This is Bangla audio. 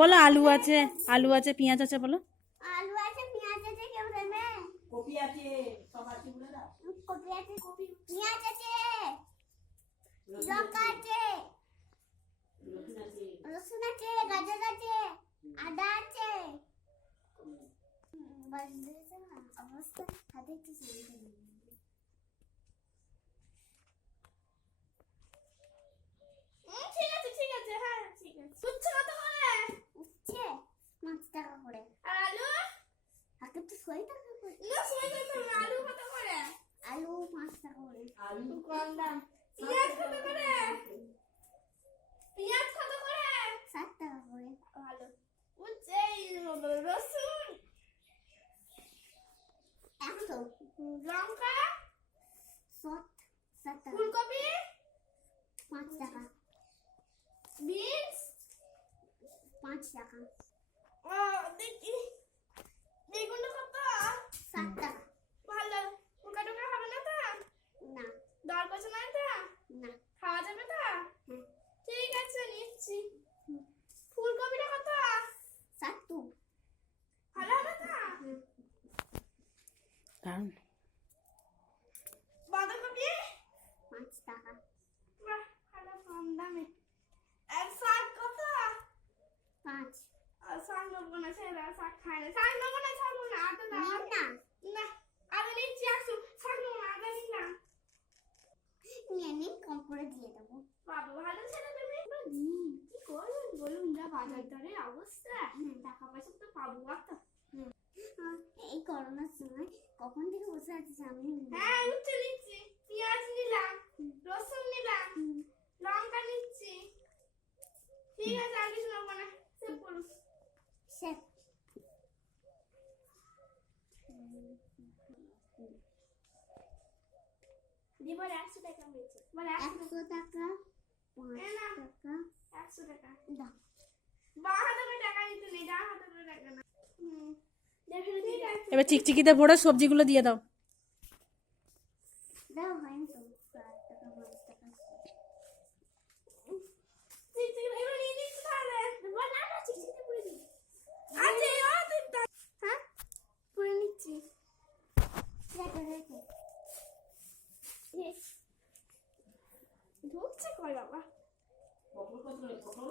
বলো আলু আছে, আলু আছে, পেঁয়াজ আছে, বলো। আলু আছে, পেঁয়াজ আছে, কেউ দেবে? কপি আছে, সব আছে বলে দাও। কপি আছে, পেঁয়াজ আছে, লঙ্কা আছে, রসুন আছে। রসুন আছে, গাজর আছে, আদা আছে। বাস দিয়েছে না অবস্থা, হাতে একটু সামনে নিয়ে ঠিক আছে, হ্যাঁ ঠিক আছে। উচ্ছে কত করে? উঠছে 5 টাকা করে। আর আলু? হাতে তো 6 টাকা করে। না সই করতে হবে। আলু কত করে? আলু 5 টাকা করে। আলু কম দাম। পেঁয়াজ কত করে? পেঁয়াজ কত করে? 7 টাকা করে। ভালো। উচ্ছে, রসুন, 100। লঙ্কা, 7 টাকা। ফুলকপি, 5 টাকা। বিনস, 5 টাকা। দেখি বেগুন কত? 7 টাকা। ভালো। পোকা টোকা হবে না তো? না দর পছন্দ নাই তো? না। খাওয়া যাবে তো? হুম। ঠিক আছে, নিচ্ছি। ফুলকপিটা কত? 7 ভালো হবে তো? কারণ বাঁধাকপি? 5 টাকা। বাহ, ভালো কম দামে। আর শাক কত? 5। আর শাক নেবো না, ছেলেরা শাক খায় না। শাক নেবো না, ছাড়বো না। আদা দাও। না না, আদা নিচ্ছি 100। শাক নেবো না, আদা নিলাম। নিয়ে কম করে দিয়ে দেবো। বাবা, ভালো ছেলে তুমি। কি করবেন বলুন, যা বাজার দরের অবস্থা। টাকা পয়সা তো পাবো তো। এই করোনার সময় কখন থেকে বসে আছিস আমি? হ্যাঁ, উচ্ছে নিচ্ছি, পেঁয়াজ নিলাম, রসুন নিলাম, লঙ্কা নিচ্ছি। ঠিক আছে, আর কিছু নেবো না। সেভ করুন। শেখ দি বলে 100 টাকা হয়েছে। বলে 100 100 টাকা, 5 এ না। টাকা। 100 টাকা। দাও। বাঁ হাতে করে টাকা নিতে নেই, ডান হাতে করে টাকা না। দেখে ঠিক আছে। এবার চিকচিকিতে ভরে সবজিগুলো দিয়ে দাও। দাও হয়নি তো 4 টাকা 5 টাকা। ঠিক ঠিক এবার নিয়ে নিচ্ছি তাহলে। বল না না, চিকচিকি পুরে দিই। আছে ও তুই হ্যাঁ পুরে নিচ্ছি। রেখে রেখে। ঢুকছে কই বাবা? পটল কত করে? পটল